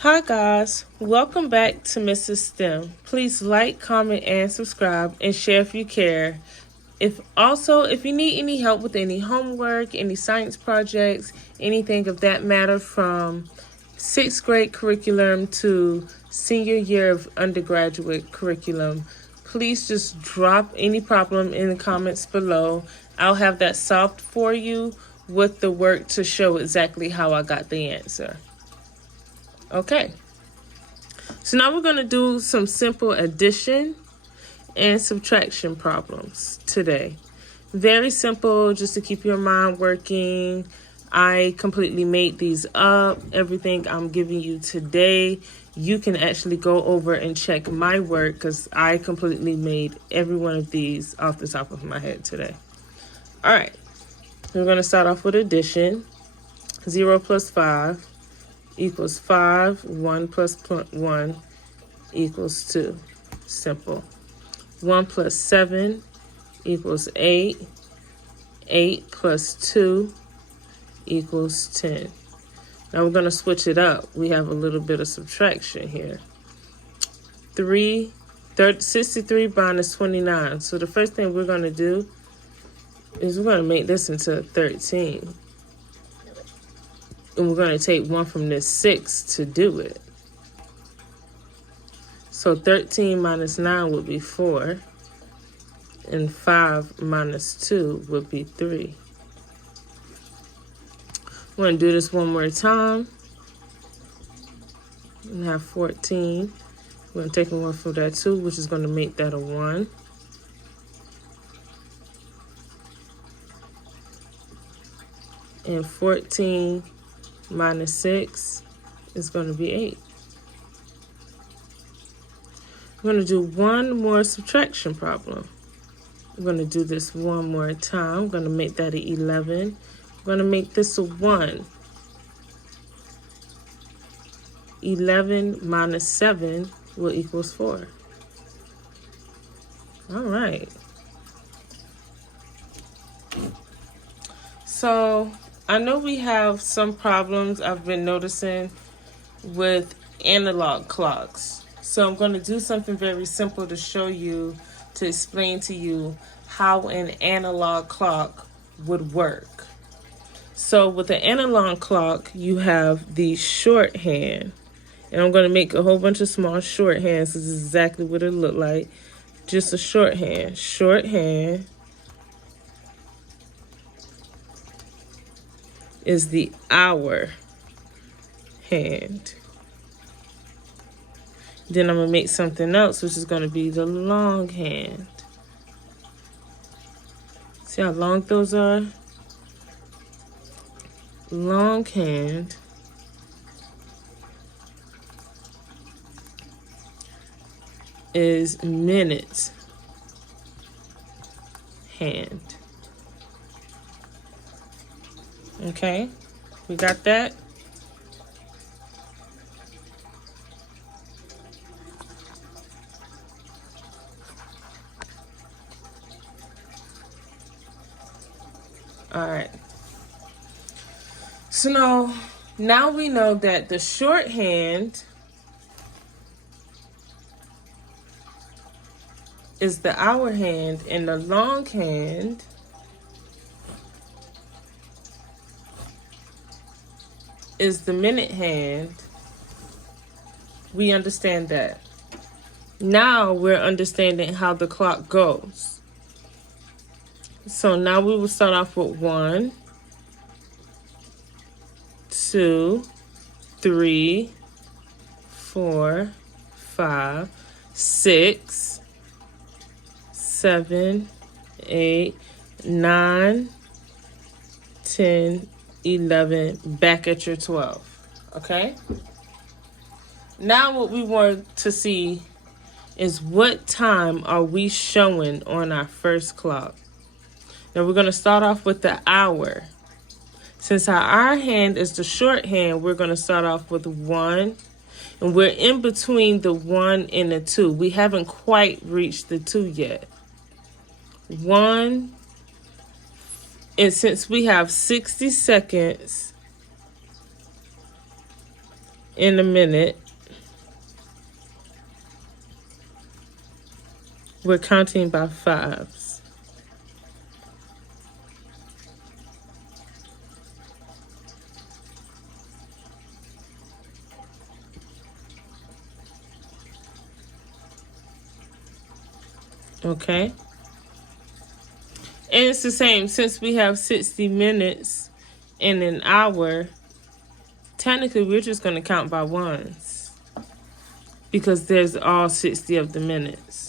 Hi guys, welcome back to Mrs. STEM. Please like, comment, and subscribe and share if you care. If you need any help with any homework, any science projects, anything of that matter from 6th grade curriculum to senior year of undergraduate curriculum, please just drop any problem in the comments below. I'll have that solved for you with the work to show exactly how I got the answer. Okay. So now we're going to do some simple addition and subtraction problems today. Very simple, just to keep your mind working. I completely made these up. Everything I'm giving you today, you can actually go over and check my work because I completely made every one of these off the top of my head today. All right, we're going to start off with addition. 0 plus 5 equals 5. 1 plus 1 equals 2. Simple. 1 plus 7 equals 8. 8 plus 2 equals 10. Now we're going to switch it up. We have a little bit of subtraction here. 63 minus 29. So the first thing we're going to do is we're going to make this into 13. And we're going to take 1 from this 6 to do it. So 13 minus 9 would be 4. And 5 minus 2 would be 3. We're going to do this one more time. And have 14. We're going to take 1 from that 2, which is going to make that a 1. And 14 minus 6 is going to be 8. We're going to do one more subtraction problem. We're going to do this one more time. I'm going to make that an 11. I'm going to make this a 1. 11 minus 7 will equals 4. All right. So I know we have some problems I've been noticing with analog clocks. So I'm going to do something very simple to show you, to explain to you how an analog clock would work. So with an analog clock, you have the shorthand. And I'm going to make a whole bunch of small shorthands. This is exactly what it looked like. Just a shorthand. Shorthand is the hour hand. Then I'm going to make something else, which is going to be the long hand. See how long those are? Long hand is minute hand. Okay, we got that? All right. So now we know that the shorthand is the hour hand and the long hand is the minute hand. We understand that. Now we're understanding how the clock goes. So now we will start off with 1, 2, 3, 4, 5, 6, 7, 8, 9, 10, 11, back at your 12. Okay? Now what we want to see is what time are we showing on our first clock. Now we're going to start off with the hour. Since our hour hand is the shorthand, we're going to start off with 1. And we're in between the 1 and the 2. We haven't quite reached the 2 yet. 1. And since we have 60 seconds in a minute, we're counting by fives. Okay? And it's the same, since we have 60 minutes in an hour, technically we're just going to count by ones because there's all 60 of the minutes.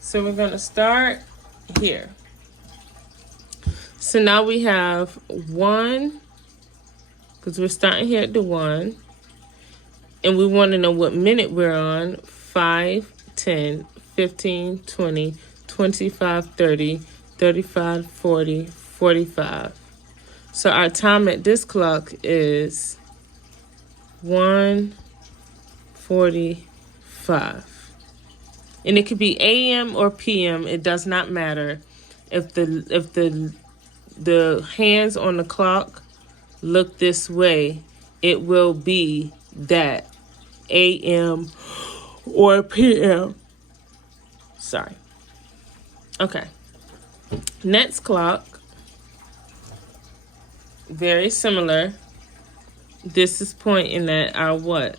So we're going to start here. So now we have 1, because we're starting here at the 1. And we want to know what minute we're on. 5, 10, 15, 20, 25, 30, 35, 40, 45. So our time at this clock is 1:45. And it could be AM or PM. It does not matter. If the hands on the clock look this way, it will be that AM or PM. Sorry. Okay. Next clock. Very similar. This is pointing at our what?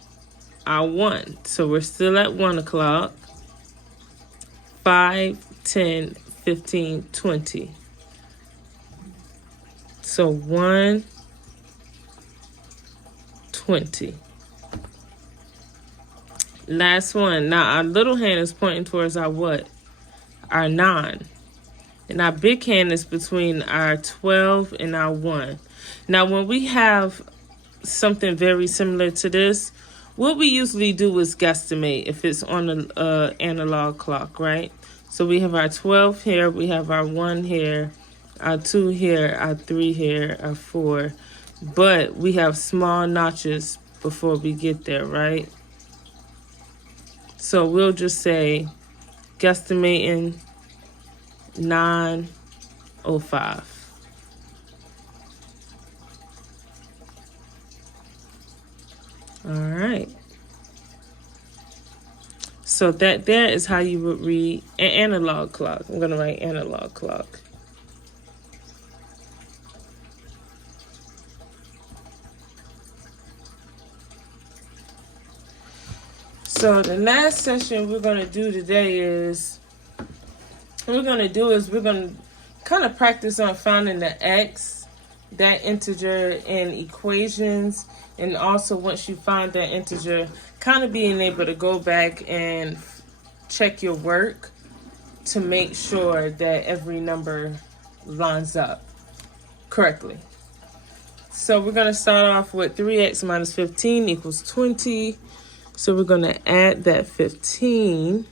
Our 1. So we're still at 1 o'clock. 5, 10, 15, 20. So 1:20. Last one. Now our little hand is pointing towards our what? Our 9. And our big hand is between our 12 and our 1. Now when we have something very similar to this, what we usually do is guesstimate if it's on an analog clock, right? So we have our 12 here, we have our 1 here, our 2 here, our 3 here, our 4. But we have small notches before we get there, right? So we'll just say guesstimating 9:05. All right. So that there is how you would read an analog clock. I'm going to write analog clock. So the last session we're going to do today is, what we're going to do is we're going to kind of practice on finding the x, that integer in equations. And also once you find that integer, kind of being able to go back and check your work to make sure that every number lines up correctly. So we're going to start off with 3x minus 15 equals 20. So we're going to add that 15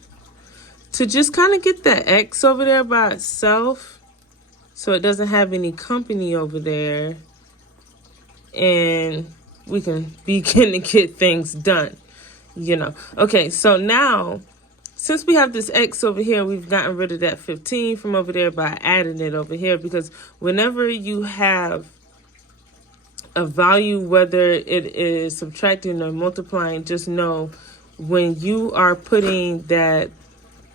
to just kind of get that x over there by itself so it doesn't have any company over there. And we can begin to get things done, you know. Okay, so now, since we have this x over here, we've gotten rid of that 15 from over there by adding it over here, because whenever you have a value, whether it is subtracting or multiplying, just know when you are putting that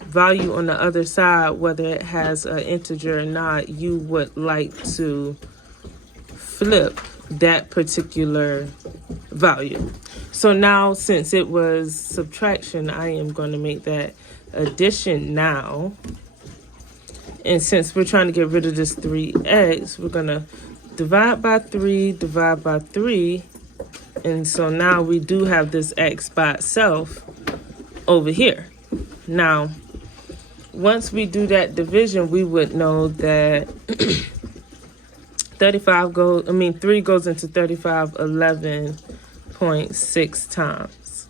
value on the other side, whether it has an integer or not, you would like to flip that particular value. So now, since it was subtraction, I am going to make that addition now. And since we're trying to get rid of this 3x, we're going to divide by 3, divide by 3. And so now we do have this x by itself over here. Now, once we do that division, we would know that 3 goes into 35 11.6 times.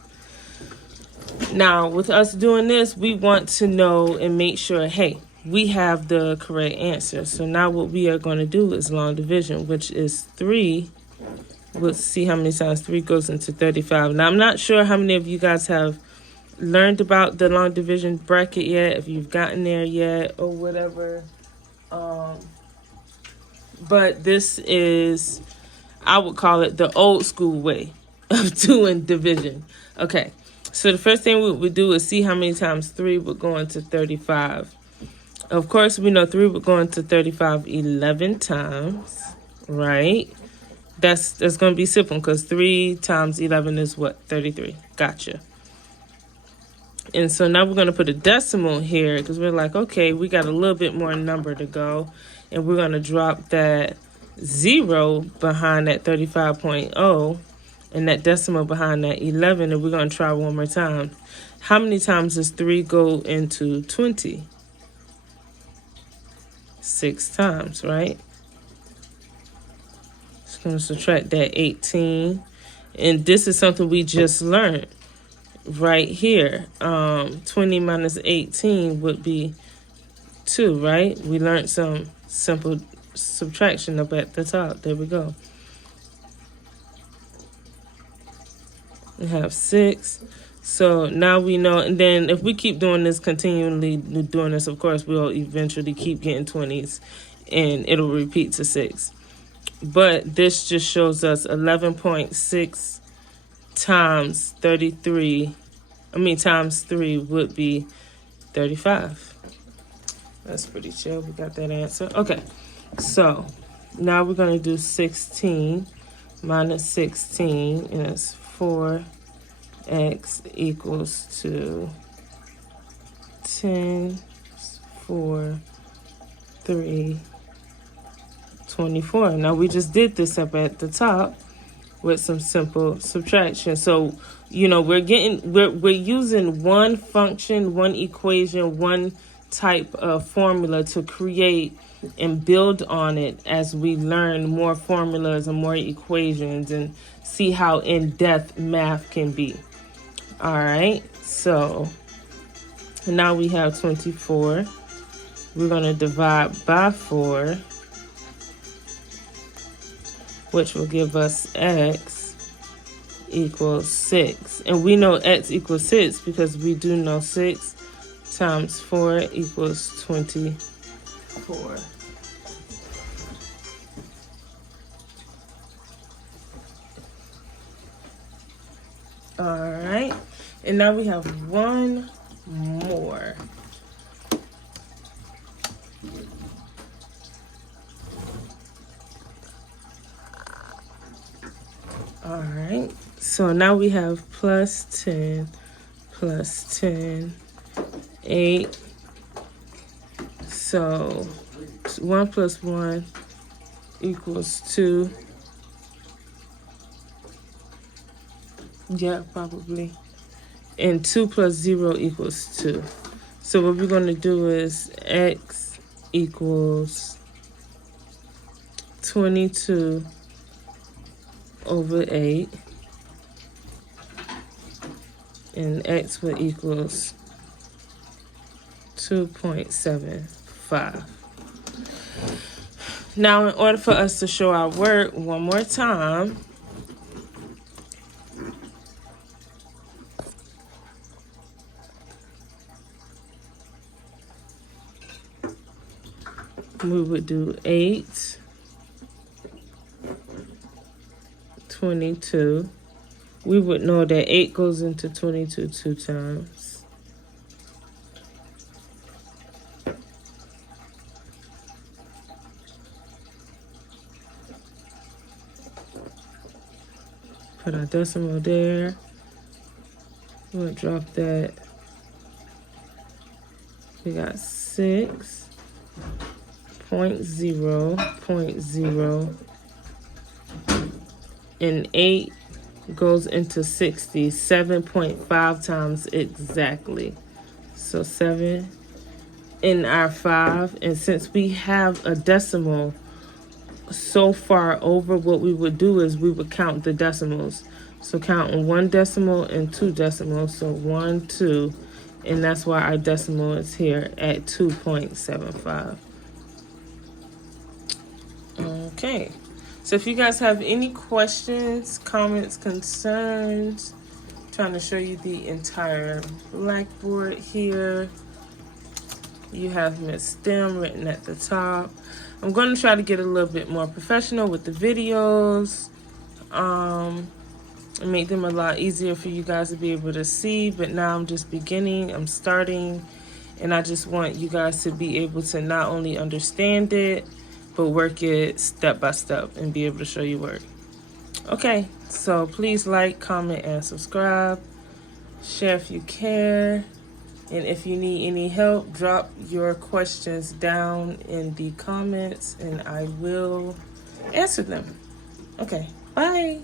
Now, with us doing this, we want to know and make sure, hey, we have the correct answer. So now what we are going to do is long division, which is 3. We'll see how many times 3 goes into 35. Now, I'm not sure how many of you guys have learned about the long division bracket yet, if you've gotten there yet or whatever. But this is, I would call it the old school way of doing division. Okay, so the first thing we would do is see how many times 3 would go into 35. Of course, we know 3 would go into 35 11 times, right? That's going to be simple because 3 times 11 is what? 33. Gotcha. And so now we're going to put a decimal here because we're like, okay, we got a little bit more number to go. And we're going to drop that 0 behind that 35.0 and that decimal behind that 11. And we're going to try one more time. How many times does 3 go into 20? 6 times, right? Just going to subtract that 18. And this is something we just learned right here. 20 minus 18 would be 2, right? We learned some simple subtraction up at the top. There we go. We have 6. So now we know, and then if we keep doing this, continually doing this, of course, we'll eventually keep getting 20s and it'll repeat to 6. But this just shows us 11.6 times 33, times 3 would be 35. That's pretty chill. We got that answer. Okay, so now we're going to do 16 minus 16, and it's 4x equals to 10, 4, 3, 24. Now we just did this up at the top with some simple subtraction. So, you know, we're using one function, one equation, one type of formula to create and build on it as we learn more formulas and more equations and see how in-depth math can be. All right, so now we have 24. We're going to divide by 4, which will give us x equals 6. And we know x equals 6 because we do know 6 times 4 equals 24. All right, and now we have one more. All right, so now we have plus 10, 8. So 1 plus 1 equals 2. Yeah, probably. And 2 plus 0 equals 2. So what we're going to do is x equals 22 over 8. And x will equals 2.75. Now, in order for us to show our work one more time, we would do 8, 22. We would know that 8 goes into 22 2 times. Put our decimal there. We'll drop that. We got 6.0, and 8 goes into 60, 7.5 times exactly. So 7 in our 5, and since we have a decimal so far over, what we would do is we would count the decimals. So count 1 decimal and 2 decimals. So 1, 2, and that's why our decimal is here at 2.75. Okay, so if you guys have any questions, comments, concerns, trying to show you the entire blackboard here. You have Miss STEM written at the top. I'm going to try to get a little bit more professional with the videos, and make them a lot easier for you guys to be able to see. But now I'm just beginning, I'm starting, and I just want you guys to be able to not only understand it, but work it step by step and be able to show you work. Okay, so please like, comment, and subscribe. Share if you care. And if you need any help, drop your questions down in the comments and I will answer them. Okay, bye.